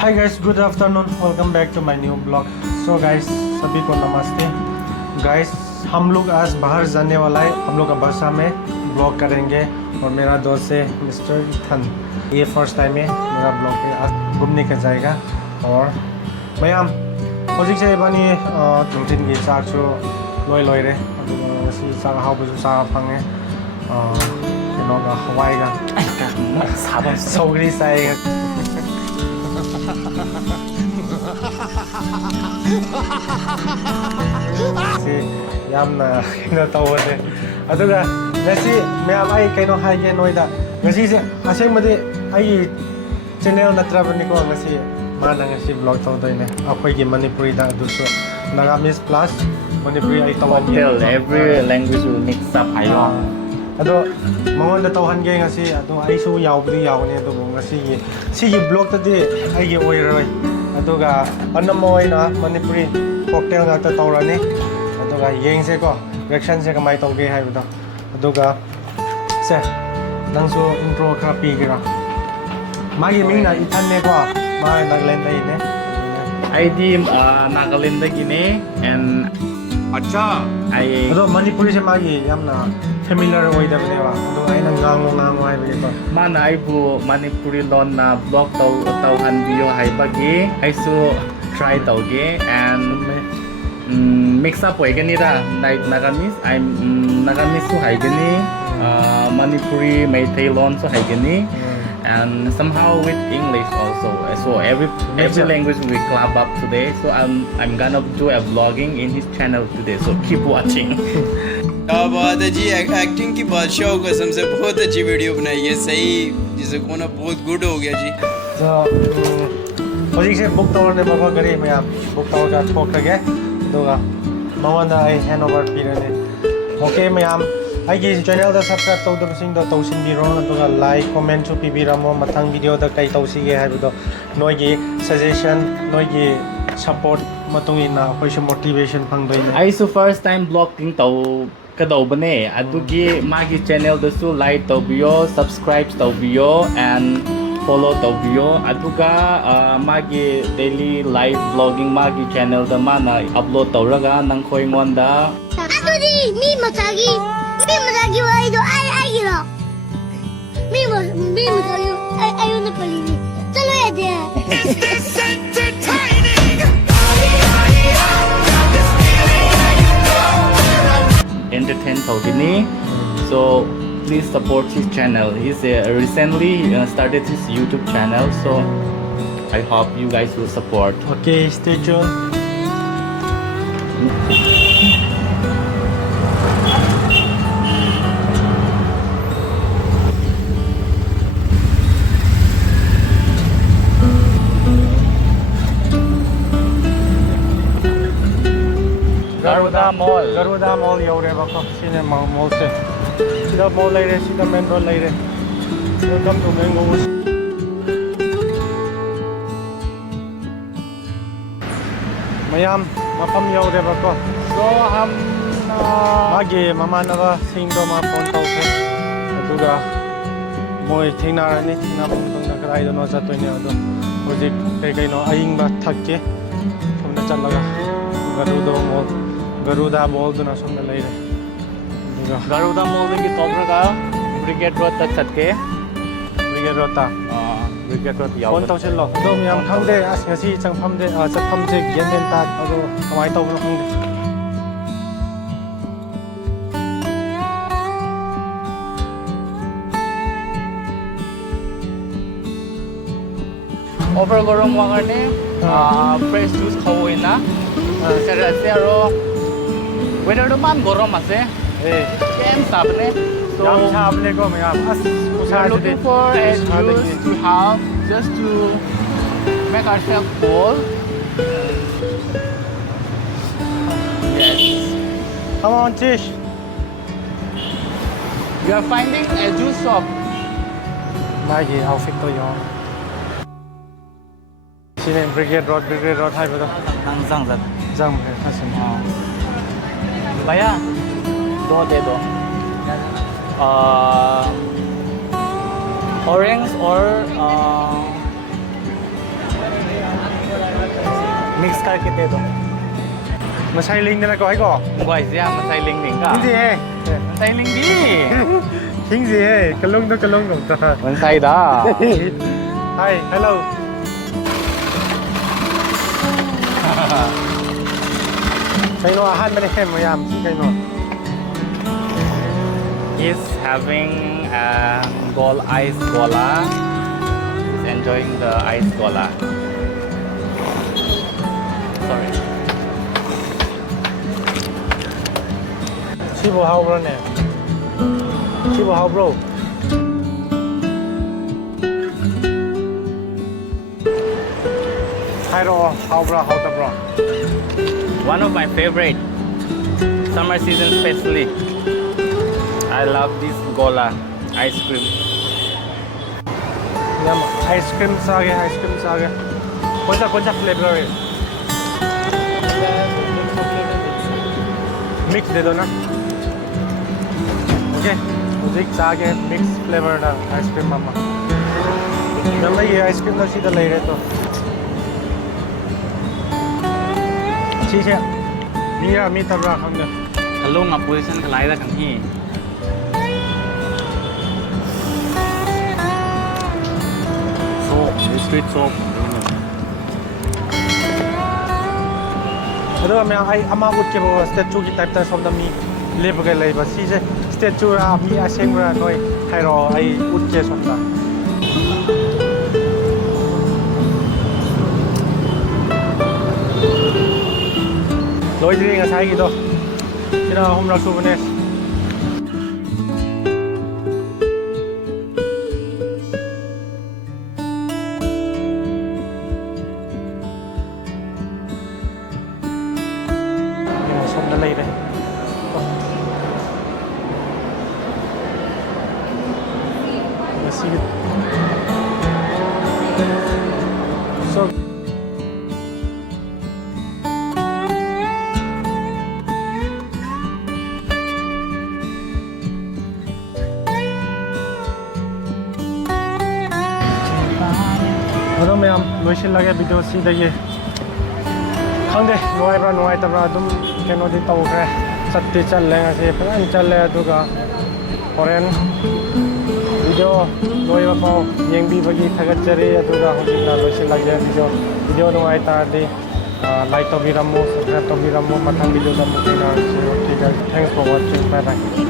Hi guys, good afternoon. Welcome back to my new blog. So guys, सभी को नमस्ते. Guys, हम लोग आज बाहर जाने वाला है. हम लोग भाषा में ब्लॉग करेंगे और मेरा दोस्त है मिस्टर इथन. ये फर्स्ट टाइम है मेरा ब्लॉग पे आज घूमने का जाएगा और मैम हौजिक से बनी तुमथिन की चाक जो लोय लोय रे सी चाक हाउबसु चा फंगे कनोगा हवाईगा साबन सौगरी चाइगा यामना कनो तौबने अदुगा ngasi मैम आई कनो हाइगे नोइदा ngasi से असेंबदि आई चैनल नत्रबनिको ngasi माना ngasi ब्लॉग तौदोइने अखोइगे मणिपुरी दा दुसो नागामीज प्लस मणिपुरी आई तौहनगे every language will mix up hayo अदो मंगोंदा तौहनगे ngasi अदो आइसु यावबदि यावने अदो ngasi सिगी ब्लॉग तदि आइगे ओइरoi अदुगा अनमोइना मणिपुरी कॉकटेल गाता तौराने अदुगा येंगसे को रिएक्शन से कमाई तौगे हाइबदो अदुगा से नंसु इंट्रो खरा पीगिरा मागी मिंगना इथानने को मा Nagaland दाइने ID Nagaland gine and अच्छा I अदो मणिपुरी से मागी यामना फेमिलियर ओइदबनेवा अदो आइना ngango हाइबेको mana aibu Manipuri lon na blog tauhan bio haibagi aisu try tauge and mix up oigani da like Nagamis I'm Nagamis su haigani Manipuri Meitei lon su haigani and somehow with English also. So every language we club up today. So I'm gonna do a vlogging in his channel today. So keep watching. क्या बात है जी. Acting की बादशाह हो कसम से बहुत अच्छी वीडियो बनाई है. सही जिसे को ना बहुत गुड हो गया जी. तो हौजिक से बुक तौरने बको गरी मैं आप बुक तौर का थोखगे दुगा मवंदा आई हैंड ओवर पीरने ओके मैं आप आइए चैनल दा सब्सक्राइब तौदबसिंग दा तौसिनबिरो अदुगा लाइक कमेंट सु पिबिरामो मथंग वीडियो दा कई तौसिगे हाइबदो नोइगी सजेशन नोइगी सपोर्ट मतुंगिना अखोइसु मोटिवेशन फंगदोइने aisu first time vlogging tau kadobane adugi magi channel da su like taubiyo subscribe taubiyo and follow taubiyo aduga magi daily live vlogging magi channel da mana upload tauraga nang khoingonda adudi mi matagi waido ai giro mi matagi ayo na palini chalo ya de is this entertaining entertain taugini so please support his channel. He's recently started his YouTube channel, so I hope you guys will support. Okay, stay tuned. Garuda Mall yaure bako sine mall se sida mall laire sida main road laire welcome to mango mayam mafam yaure bako so ham magi mamanaga singdo ma phone tawse aduga moi thingnarani thingnabam tungna karai dono jatoine ado hojik kai no aingba thakke somna challaga Garuda Mall do na somna laire Garuda Mall ki tobraga Brigade Road tak satke Brigade Road ta Brigade Road yaw phone tawse lo do myam khangde as ngasi changpham de chappham je gen den ta ado kamai tawna khangde over gorong wa karne fresh juice khawina zero weather to man gorom ase kem sabne so yam chapne ko myam as we usar are looking for a juice to have just to make ourselves cool. Yes, come on Tish we are finding a juice shop. magi outfit to yo sine Brigade Road hai bado Nang zang zat jam hai hasin Baya, do de do. Orange or mix करके दे दो मसाई लिंग देना को है को Guys, yeah, masay ling ka. Hindi है Masay ling di. Hindi है कलोंग तो Masay da. हाय हेलो कहीं आहार मैंने है मयाम कहीं He's having a ice gola. He's enjoying the ice gola. Sorry. Chibo how bro ne Chibo how bro Hyro how bro how the bro One of my favorite. Summer season especially. I love this gola ice cream. Yum ice cream saage कौन सा flavour है mix दे दो ना okay मुझे चाहे mix flavour ना ice cream मामा number ये ice cream तो सीधा ले रहे तो ठीक है मीरा मी तब रख हमने Kalung nga position kalay da kang hi. Soap, street soap. अरे मैं आई अमा उठ के वो स्टैचू की टाइप ता सब मी लेब के ले बस सीजे स्टैचू रा मी असेंग रा नोय हाइरो आई उठ के सब ता लोई जी ngasai gitu sina hom rak su bane So Ano may lotion lagi video si dagi khangde noi tabra dum keno di tau kre satti chal le ase pan chal le aduga foreign video noi ba pau yeng bi bagi thagat chare aduga hojik na lotion lagi video noi ta di like to biramu subscribe to biramu mathang video da mu kina so okay guys thanks for watching bye bye